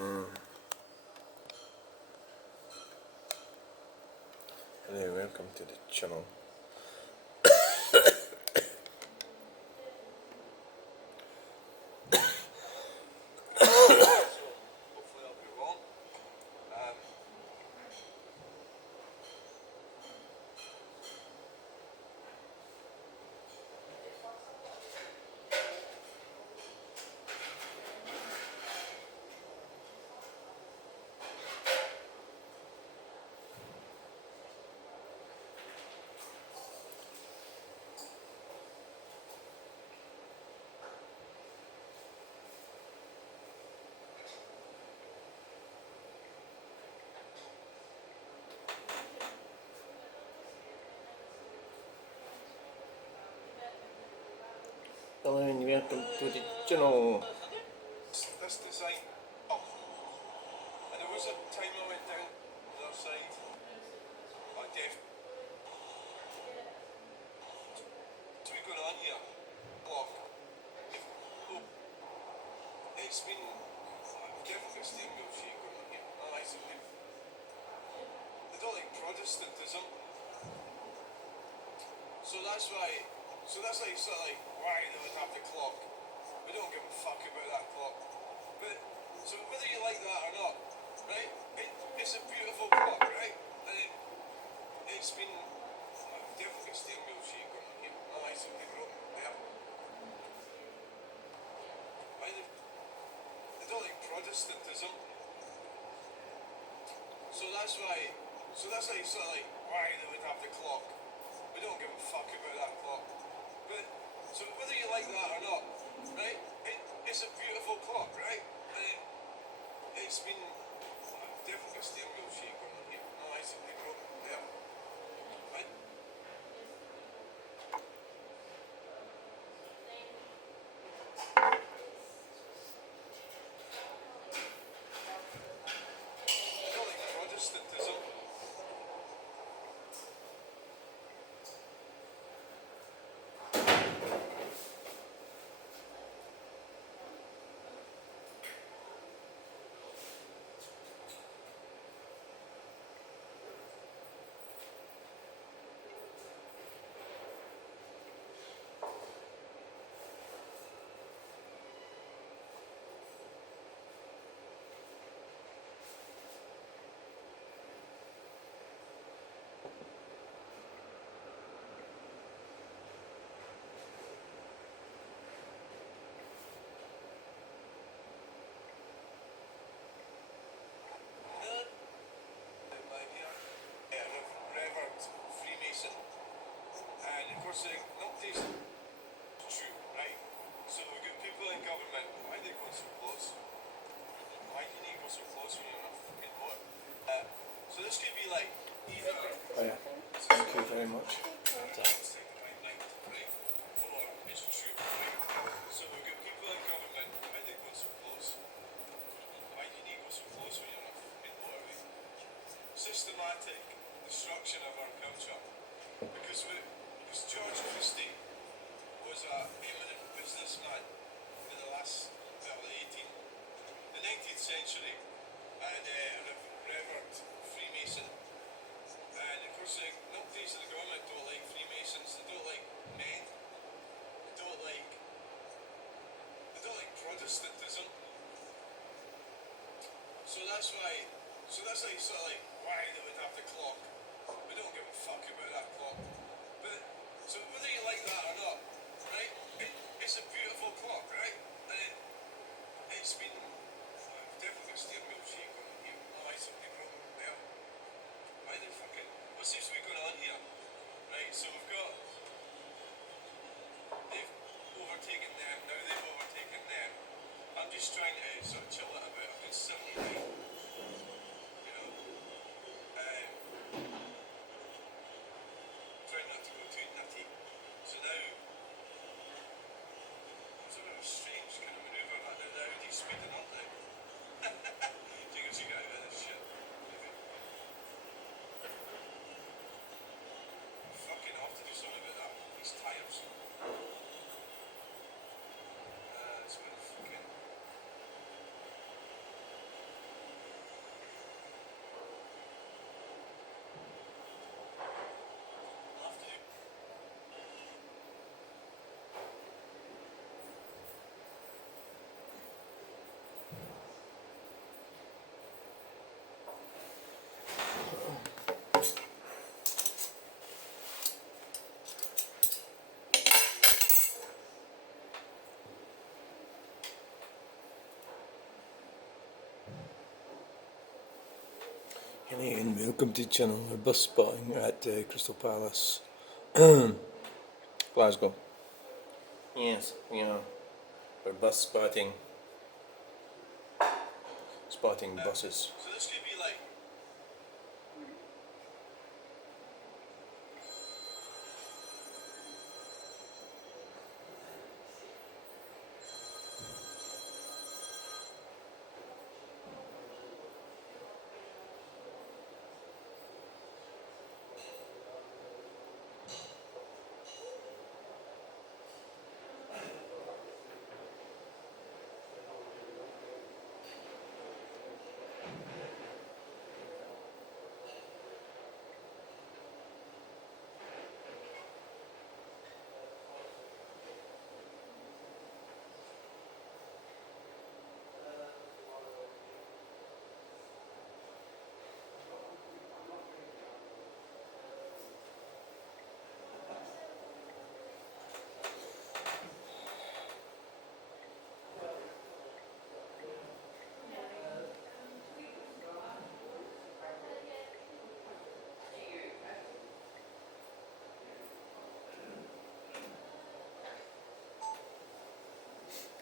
Hello, welcome to the channel. Hopefully I'll be wrong. Hello and welcome to the channel. This design. Oh. And there was a time I went down the other side. I def. What's been going on here? Block. Oh. It's been. I've definitely got steering wheel shake going on here. I like something. They don't like Protestantism. So that's why. So that's like sort of like why they would have the clock. We don't give a fuck about that clock. But so whether you like that or not, right? It's a beautiful clock, right? And it's been definitely got steering wheel shake going on here. I like something wrong there. Why they don't like Protestantism. So that's why. So that's like sort of like why they would have the clock. We don't give a fuck about that clock. But so whether you like that or not, right? It's a beautiful clock, right? And it's been definitely got steering wheel shake going on here. I like something wrong there. Right? I don't like Protestantism. Reverend Freemason, and of course nobody's true, right? So we've got people in government. Why are they going so close? Why can you go so close when you're on a fucking boat? So this could be like either. Oh yeah, thank you very much. It's true, right? So we've got people in government. Why are they going so close? Why can you go so close when you're on a fucking motorway? Systematic destruction of our culture. Because George Christie was an eminent businessman in the last, well, the 19th century, and a reverend Freemason. And of course, nobody's in the government don't like Freemasons. They don't like men. They don't like Protestantism. So that's like sort of like why they would have the clock. We don't give a fuck about that clock. But so whether you like that or not, right? It's a beautiful clock, right? And it's been definitely got steering wheel shake on here. I like something wrong there. Why the fucking what seems to be going on here? Right, so they've overtaken them, now they've overtaken them. I'm just trying to sort of chill it a bit. I've been 79. You know. Trying not to go too nutty. So now it's a bit of a strange kind of manoeuvre that now the Audi's speeding up now. You can see get out of this shit. Fucking have to do something about that. These tires. It's been fucking Hello and welcome to the channel. We're bus spotting at Crystal Palace, Glasgow. Yes, we are. We're bus spotting buses. So this could be like.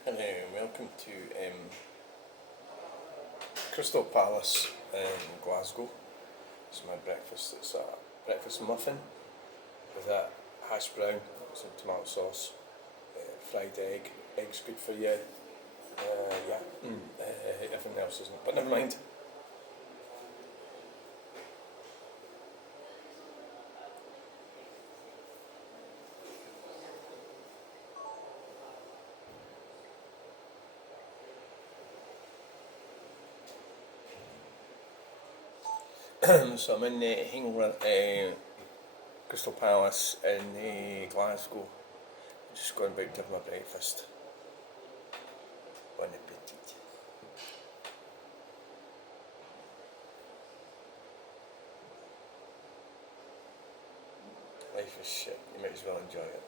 Hello and welcome to Crystal Palace in Glasgow. It's my breakfast. It's a breakfast muffin with a hash brown, some tomato sauce, fried egg. Egg's good for you. Everything else isn't, but never mind. So I'm in Crystal Palace in Glasgow. Just going about to have my breakfast. Bon appetit. Life is shit. You might as well enjoy it.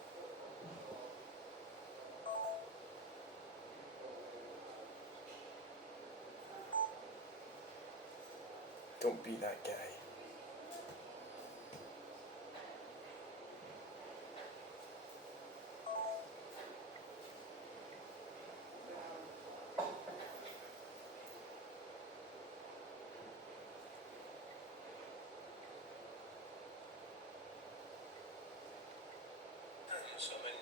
Don't be that guy. So I mean.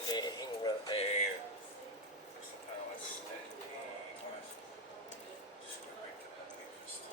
Crystal Palace and just go back to that breakfast.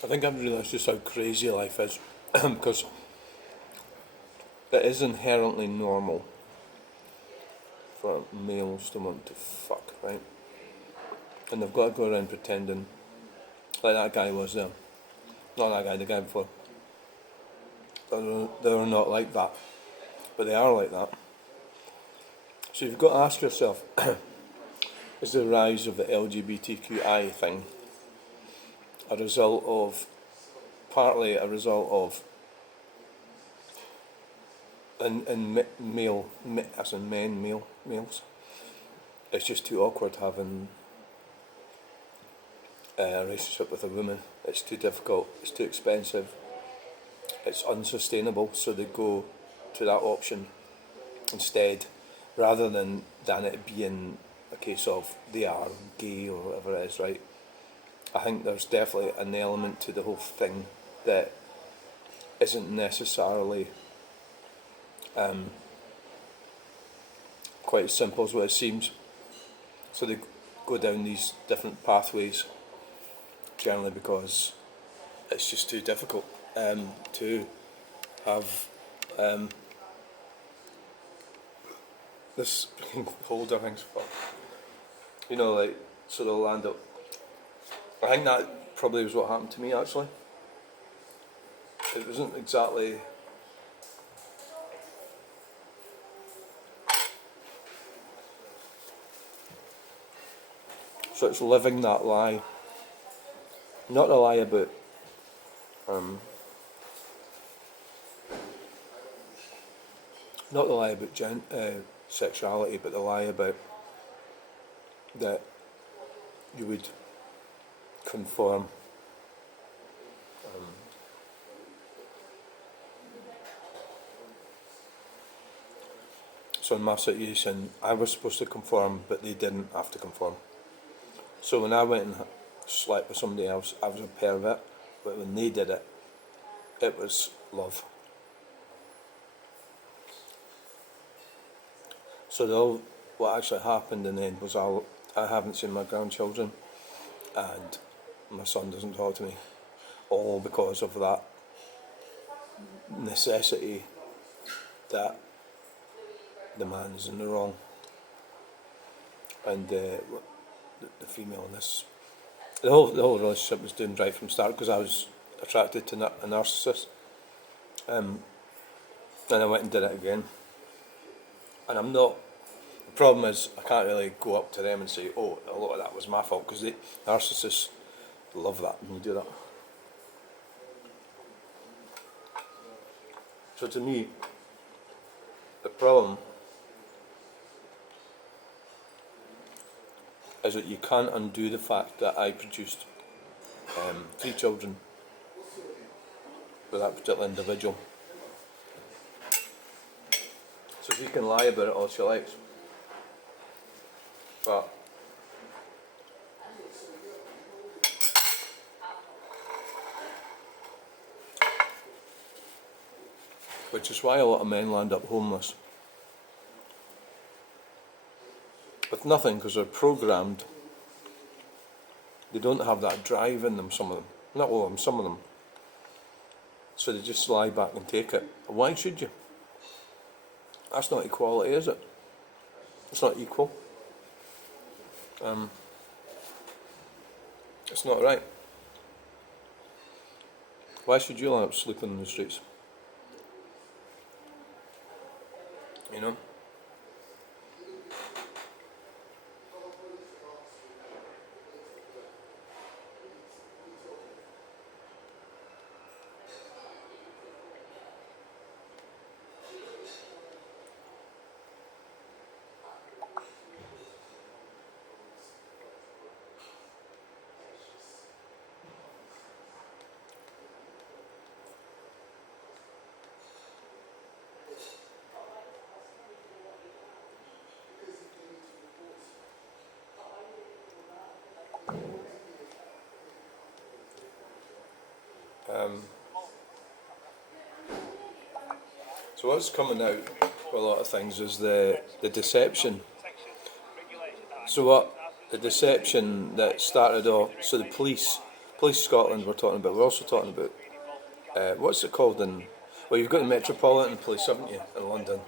I think I've realised just how crazy life is because it is inherently normal for males to want to fuck, right? And they've got to go around pretending like that guy was there. Not that guy, the guy before. They're not like that, but they are like that. So you've got to ask yourself, is the rise of the LGBTQI thing partly a result of males? It's just too awkward having a relationship with a woman. It's too difficult, it's too expensive, it's unsustainable, so they go to that option instead, rather than it being a case of they are gay or whatever it is, right? I think there's definitely an element to the whole thing that isn't necessarily quite as simple as what it seems. So they go down these different pathways, generally because it's just too difficult to have this holder thing's fucked. You know, like, so they'll land up I think that probably was what happened to me actually. It wasn't exactly. So it's living that lie. Not the lie about not the lie about sexuality, but the lie about that you would conform. So in my situation, I was supposed to conform, but they didn't have to conform. So when I went and slept with somebody else, I was a pervert, but when they did it, it was love. So what actually happened in the end was I haven't seen my grandchildren, and my son doesn't talk to me, all because of that necessity that the man is in the wrong, and the female in this. The whole relationship was doomed right from the start because I was attracted to a narcissist, and I went and did it again. And I'm not. The problem is I can't really go up to them and say, "Oh, a lot of that was my fault," because the narcissists love that when you do that. So to me, the problem is that you can't undo the fact that I produced 3 children with that particular individual. So she can lie about it all she likes, but which is why a lot of men land up homeless with nothing, because they're programmed. They don't have that drive in them, some of them. Not all of them, some of them. So they just lie back and take it. Why should you? That's not equality, is it? It's not equal. It's not right. Why should you end up sleeping in the streets? You know? So what's coming out with a lot of things is the deception. So what the deception that started off. So the police Scotland we're talking about. We're also talking about what's it called in. Well, you've got the Metropolitan Police, haven't you, in London?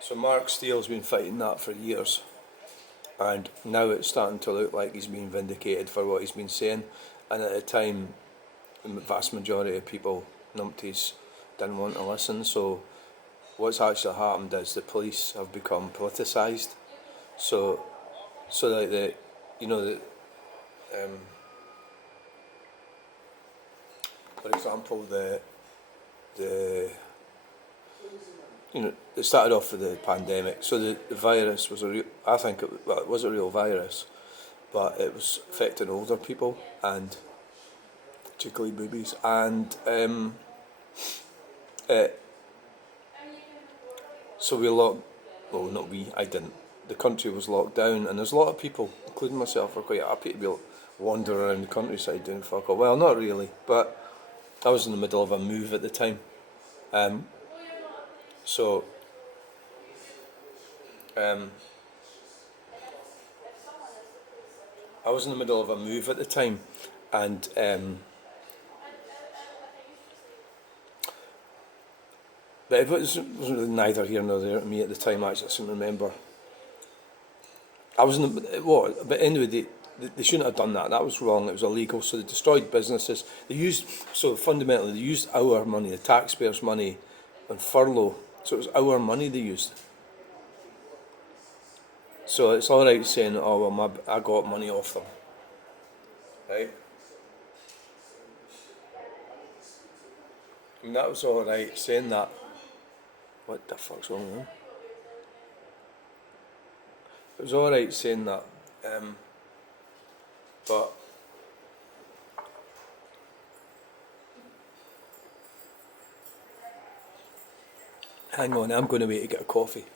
So Mark Steele's been fighting that for years, and now it's starting to look like he's been vindicated for what he's been saying. And at the time, the vast majority of people, numpties, didn't want to listen. So what's actually happened is the police have become politicised. So like for example, it started off with the pandemic. So the virus was I think it was a real virus, but it was affecting older people and particularly boobies, and so we locked. Well, not we. I didn't. The country was locked down, and there's a lot of people, including myself, were quite happy to be able to wander around the countryside doing fuck all. Well, not really, but I was in the middle of a move at the time. So I was in the middle of a move at the time, and But it wasn't really neither here nor there to me at the time. Actually, I seem to remember. I wasn't. What? But anyway, they shouldn't have done that. That was wrong. It was illegal. So they destroyed businesses. They used fundamentally they used our money, the taxpayers' money, on furlough. So it was our money they used. So it's all right saying, "Oh well, I got money off them," right? I mean, that was all right saying that. What the fuck's wrong with them? It was all right saying that, but hang on, I'm going away to get a coffee.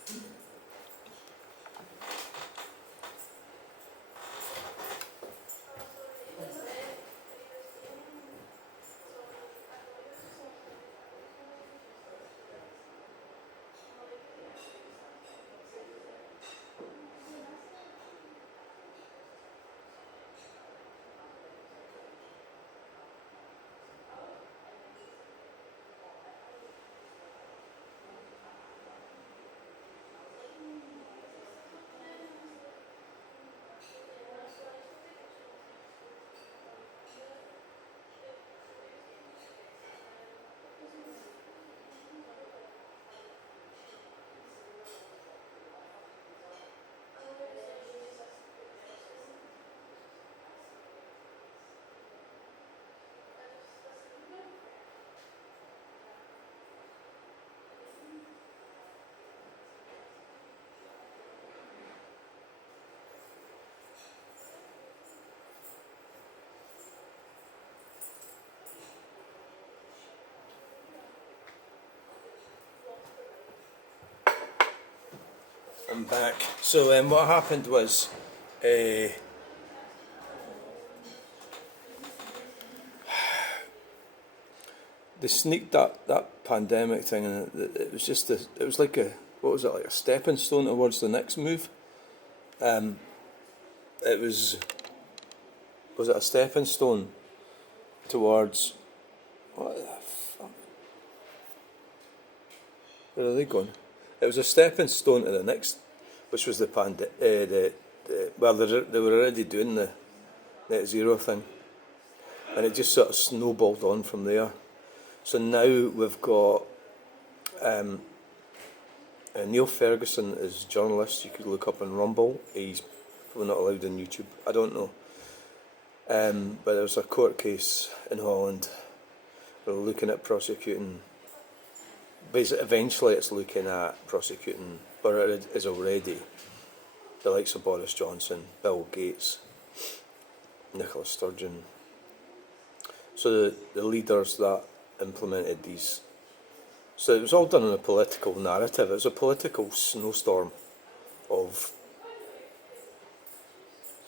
I'm back. So what happened was, they sneaked that pandemic thing, and it was just it was like what was it, like a stepping stone towards the next move. It was it a stepping stone towards what the fuck? Where are they going? It was a stepping stone to the next, which was well, they were already doing the net zero thing, and it just sort of snowballed on from there. So now we've got Neil Ferguson is a journalist. You could look up on Rumble. He's probably not allowed on YouTube. I don't know. But there's a court case in Holland. We're looking at prosecuting. Basically, eventually, it's looking at prosecuting, or it is already, the likes of Boris Johnson, Bill Gates, Nicola Sturgeon. So the leaders that implemented these. So it was all done in a political narrative. It was a political snowstorm of.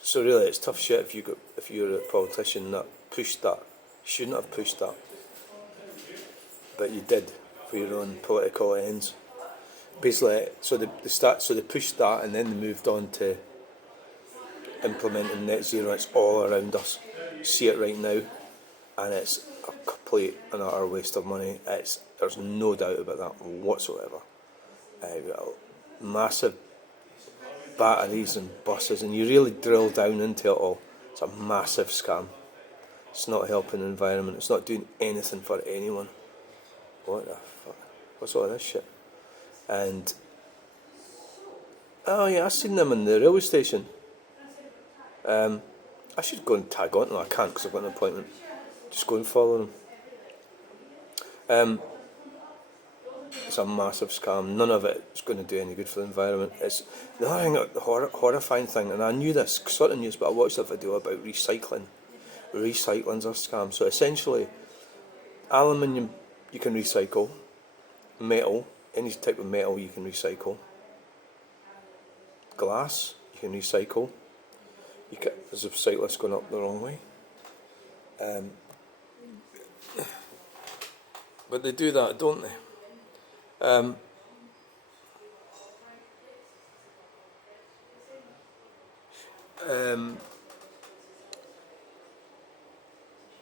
So really, it's tough shit if you're a politician that pushed that. You shouldn't have pushed that, but you did for your own political ends. Basically, so they pushed that, and then they moved on to implementing net zero. It's all around us. You see it right now, and it's a complete and utter waste of money. There's no doubt about that whatsoever. We've got massive batteries and buses, and you really drill down into it all. It's a massive scam. It's not helping the environment. It's not doing anything for anyone. What the fuck? What's all this shit? And oh yeah, I seen them in the railway station. I should go and tag on. No, I can't because I've got an appointment. Just go and follow them. It's a massive scam. None of it is going to do any good for the environment. It's the other thing, the horrifying thing, and I knew this, sort of news, but I watched a video about recycling. Recycling's a scam. So essentially, aluminium you can recycle, metal, any type of metal you can recycle, glass you can recycle. There's a cyclist going up the wrong way. But they do that, don't they?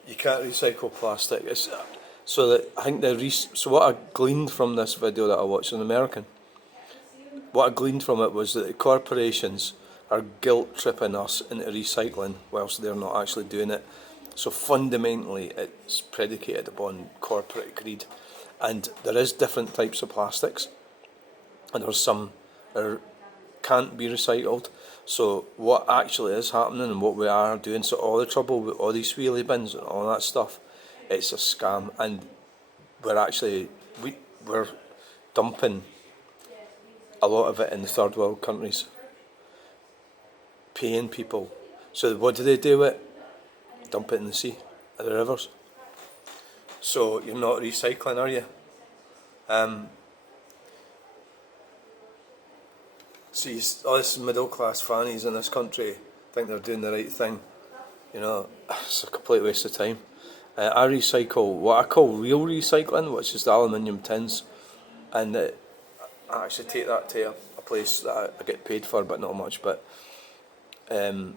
You can't recycle plastic. So that I think so what I gleaned from this video that I watched in American, what I gleaned from it was that the corporations are guilt tripping us into recycling whilst they're not actually doing it. So fundamentally it's predicated upon corporate greed. And there is different types of plastics, and there's some that can't be recycled. So what actually is happening and what we are doing, so all the trouble with all these wheelie bins and all that stuff, it's a scam, and we're dumping a lot of it in the third world countries, paying people. So what do they do with it? Dump it in the sea, in the rivers. So you're not recycling, are you? So all this middle class fannies in this country think they're doing the right thing. You know, it's a complete waste of time. I recycle what I call real recycling, which is the aluminium tins, and I actually take that to a place that I get paid for, but not much. But and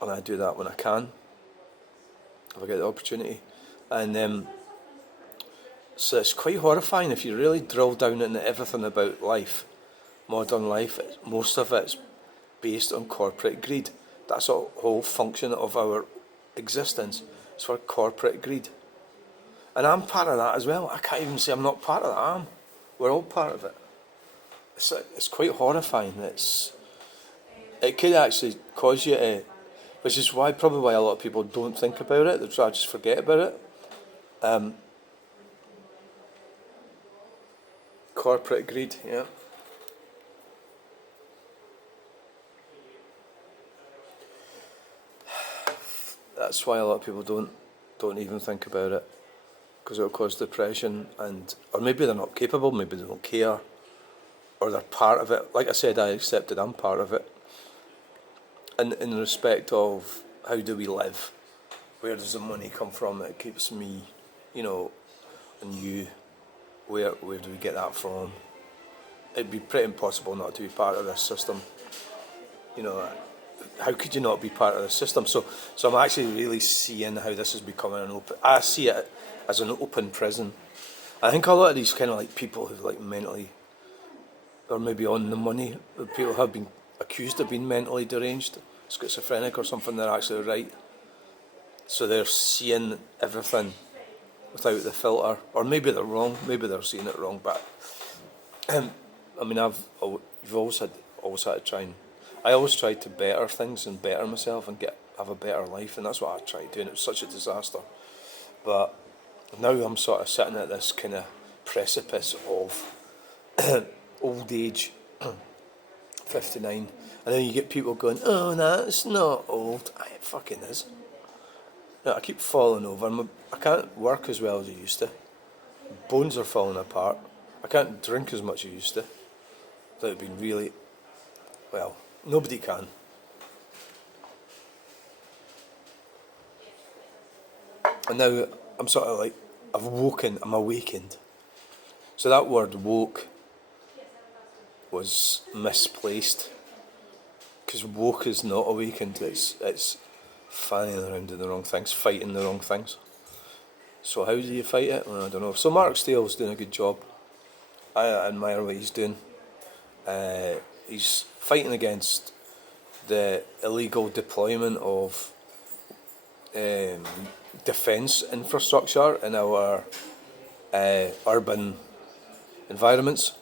I do that when I can, if I get the opportunity. And so it's quite horrifying if you really drill down into everything about life, modern life. Most of it's based on corporate greed. That's a whole function of our existence. It's for corporate greed. And I'm part of that as well. I can't even say I'm not part of that. We're all part of it. It's quite horrifying. It could actually cause you to, which is probably why a lot of people don't think about it. They try to just forget about it. Corporate greed, yeah. That's why a lot of people don't even think about it, because it'll cause depression, or maybe they're not capable, maybe they don't care, or they're part of it. Like I said, I accepted I'm part of it. And in respect of how do we live, where does the money come from that keeps me, and you, where do we get that from? It'd be pretty impossible not to be part of this system. How could you not be part of the system? So I'm actually really seeing how this is becoming I see it as an open prison. I think a lot of these kind of like people who've like mentally, or maybe on the money, people have been accused of being mentally deranged, schizophrenic or something, they're actually right. So they're seeing everything without the filter, or maybe they're wrong, maybe they're seeing it wrong, but I mean, you've always had to try and, I always tried to better things and better myself and have a better life, and that's what I tried doing. It was such a disaster, but now I'm sort of sitting at this kind of precipice of old age, 59, and then you get people going, "Oh, that's not old." It fucking is. I keep falling over. I can't work as well as I used to. Bones are falling apart. I can't drink as much as I used to. That would been really, well, nobody can. And now I'm sort of like, I'm awakened. So that word woke was misplaced, because woke is not awakened, it's fanning around doing the wrong things, fighting the wrong things. So how do you fight it? Well, I don't know. So Mark Steele's doing a good job. I admire what he's doing. He's fighting against the illegal deployment of defence infrastructure in our urban environments.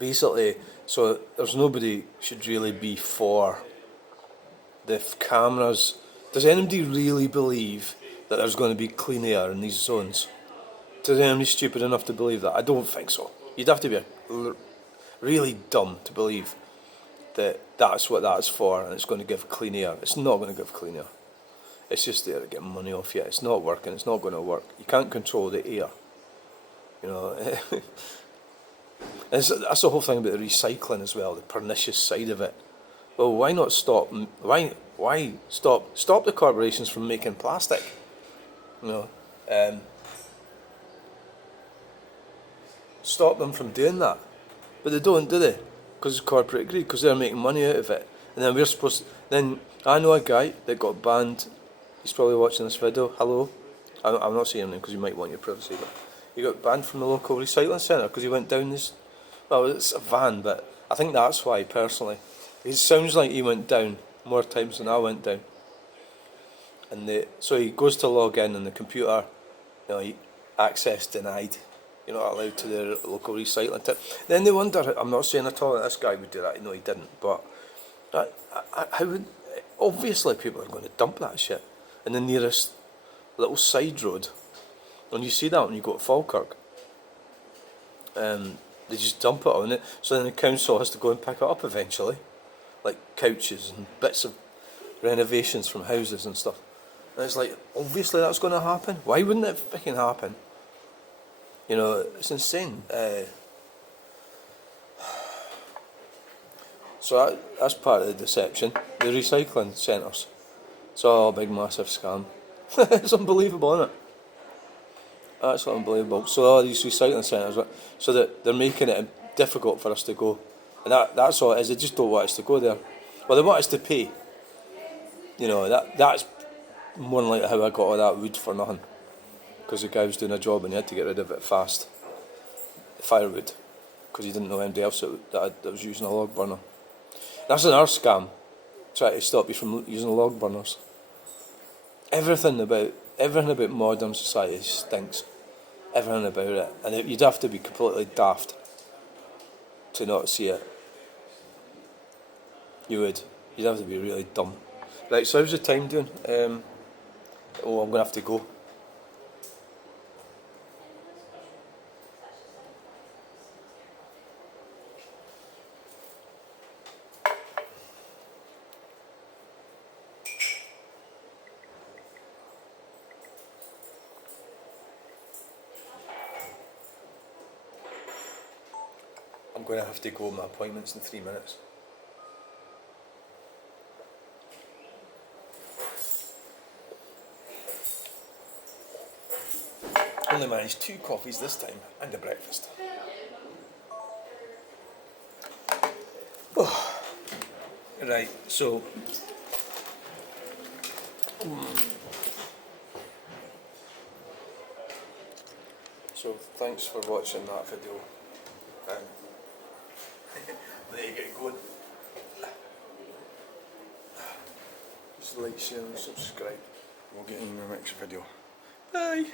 Basically, so there's nobody should really be for the cameras. Does anybody really believe that there's going to be clean air in these zones? Is anybody stupid enough to believe that? I don't think so. You'd have to be really dumb to believe that that's what that's for and it's going to give clean air. It's not going to give clean air. It's just there to get money off you. It's not working. It's not going to work. You can't control the air. That's the whole thing about the recycling as well, the pernicious side of it. Well, why not stop? Why stop the corporations from making plastic? Stop them from doing that, but they don't, do they? Because it's corporate greed, because they're making money out of it, and then we're supposed. Then I know a guy that got banned. He's probably watching this video. Hello, I'm not saying him because you might want your privacy, but he got banned from the local recycling centre because he went down this. Well, it's a van, but I think that's why personally. It sounds like he went down more times than I went down. And so he goes to log in and the computer, access denied. You're not allowed to the local recycling tip. Then they wonder, I'm not saying at all that this guy would do that, no he didn't, but how would, obviously people are going to dump that shit in the nearest little side road. And you see that when you go to Falkirk. They just dump it on it, so then the council has to go and pick it up eventually. Like couches and bits of renovations from houses and stuff. And it's like, obviously that's going to happen. Why wouldn't it fucking happen? It's insane. So that's part of the deception. The recycling centres. It's all a big massive scam. It's unbelievable, isn't it? Absolutely unbelievable. So all these recycling centres, so that they're making it difficult for us to go. And that's all it is. They just don't want us to go there. Well, they want us to pay. That's more than likely how I got all that wood for nothing. Because the guy was doing a job and he had to get rid of it fast. The firewood. Because he didn't know anybody else that was using a log burner. That's another scam. Try to stop you from using log burners. Everything about modern society stinks. Everything about it. And you'd have to be completely daft to not see it. You would. You'd have to be really dumb. Right, so how's the time doing? I'm going to have to go. I'm going to have to go. My appointment's in 3 minutes. Only managed 2 coffees this time and a breakfast. Oh. Right, so thanks for watching that video. There you get going. Just like, share and subscribe. We'll get in the next video. Bye.